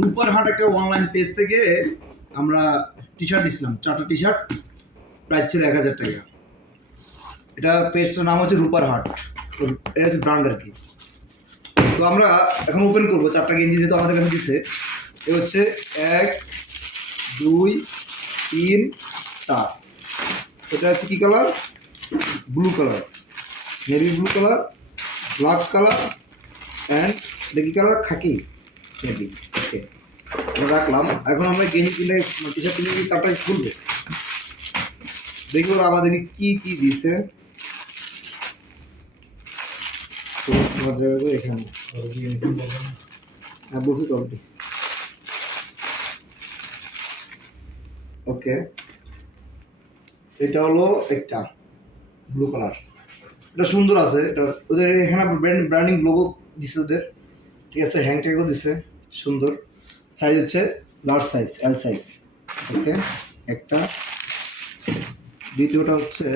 রূপার হাট একটা অনলাইন পেজ থেকে আমরা টি শার্ট দিছিলাম চারটা টি শার্ট প্রাইস ছিল এক হাজার টাকা। এটা পেজটার নাম হচ্ছে রূপার হাট। এটা হচ্ছে ব্র্যান্ড আর কি। তো আমরা এখন ওপেন করব, চারটা গেঞ্জি যেহেতু আমাদের কাছে দিচ্ছে এ হচ্ছে এক, দুই, তিন, চার। এটা হচ্ছে কী colour blue colour navy blue colour black colour and এটা কী কালার খাকি নেভি ওকে রাখলাম। এখন আমরা গেঞ্জি কিনে টি শার্ট কিনে চারটা খুলবো দেখি ওরা আমাদেরকে কী কী করে এখানে। হ্যাঁ ওকে এটা হলো একটা ব্লু কালার এটা সুন্দর আছে। এটা ওদের এখানে ব্র্যান্ড ব্র্যান্ডিং লোগো দিছে ওদের। ঠিক আছে হ্যাং ট্যাগও দিছে। সুন্দর। সাইজ হচ্ছে large size L size okay একটা। দ্বিতীয়টা হচ্ছে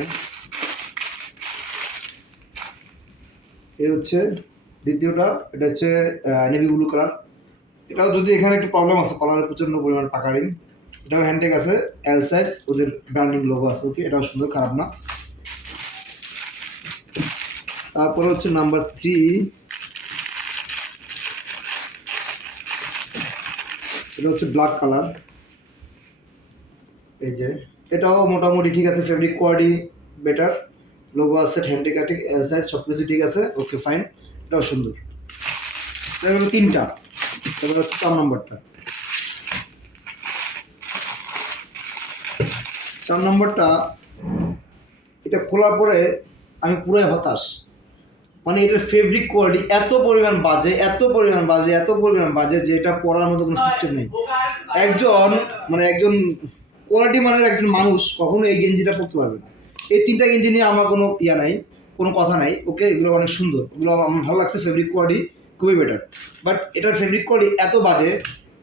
এই হচ্ছে দ্বিতীয়টা, এটা হচ্ছে নেভি ব্লু কালার এটাও যদি এখানে একটু প্রবলেম আছে কলারের প্রচণ্ড পরিমাণ পাকারিং এটাও হ্যান্ডটেক আছে এল সাইজ ওদের ব্র্যান্ডিং লোগো আছে ওকে এটাও সুন্দর, খারাপ না। তারপরে হচ্ছে নাম্বার থ্রি এটা হচ্ছে ব্ল্যাক কালার এই যে, এটাও মোটামুটি ঠিক আছে ফেব্রিক কোয়ালিটি বেটার লোগো আছে হ্যান্ডটেক আছে এল সাইজ সব কিছু ঠিক আছে ওকে ফাইন এটাও সুন্দর। হলো তিনটা। তারপরে হচ্ছে চার নম্বরটা চার নম্বরটা এটা খোলার পরে আমি পুরাই হতাশ। মানে এটার ফেব্রিক কোয়ালিটি এত পরিমাণ বাজে, এত পরিমাণ বাজে, এত পরিমাণ বাজে যে এটা পরার মতো কোনো সিস্টেম নেই। একজন মানে একজন কোয়ালিটি মানের একজন মানুষ কখনো এই গেঞ্জিটা পরতে পারবে না। এই তিনটা গেঞ্জি নিয়ে আমার কোনো ইয়া নাই, কোনো কথা নাই ওকে এগুলো অনেক সুন্দর ওগুলো আমার ভালো লাগছে ফেব্রিক কোয়ালিটি খুবই বেটার বাট এটার ফেব্রিক কোয়ালিটি এত বাজে,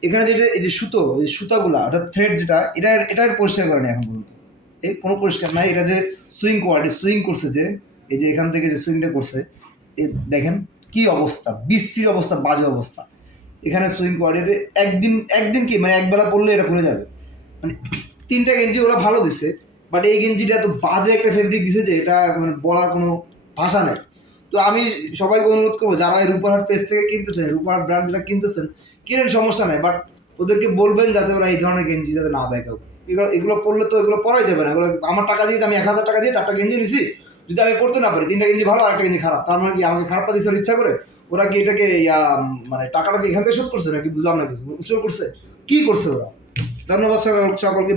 এখানে যেটা, এই যে সুতো, এই সুতাগুলা, অর্থাৎ থ্রেড যেটা, এটা, এটার পরিষ্কার করে করেনি এখন পর্যন্ত। এই কোনো পরিষ্কার নাই, এটা যে সুইং কোয়ালিটি সুইং করছে যে, এই যে এখান থেকে যে সুইংটা করছে দেখেন কি অবস্থা, বিশ্রীর অবস্থা, বাজে অবস্থা। এখানে সুইং কোয়ালিটি একদিন একদিন কি মানে একবেলা পড়লে এটা খুলে যাবে। মানে তিনটা গেঞ্জি ওরা ভালো দিচ্ছে বাট এই গেঞ্জিটা এত বাজে একটা ফেব্রিক দিছে যে এটা মানে বলার কোনো ভাষা নেই। তো আমি সবাইকে অনুরোধ করব, যারা এই রূপারহাট পেজ থেকে কিনতেছেন রূপারহাট ব্র্যান্ড যেটা কিনতেছেন, কিনেন, সমস্যা নেই বাট ওদেরকে বলবেন যাতে ওরা এই ধরনের গেঞ্জি যাতে না দেয় কাউকে। এগুলো এগুলো পড়লে তো এগুলো পরাই যাবে না, এগুলো আমার টাকা দিয়ে, আমি এক হাজার টাকা দিয়ে চারটা গেঞ্জি নিছি যদি আমি পড়তে না পারি তিনটা গেঞ্জি ভালো আর একটা গেঞ্জি খারাপ। তার মানে কি, আমাকে খারাপটা দিচ্ছে ইচ্ছা করে? ওরা কি এটাকে মানে টাকাটা কি এখান থেকে শোধ করছে নাকি? বুঝলাম না কিছু। উৎসব করছে? কি করছে ওরা? ধন্যবাদ সকল- সকলকে।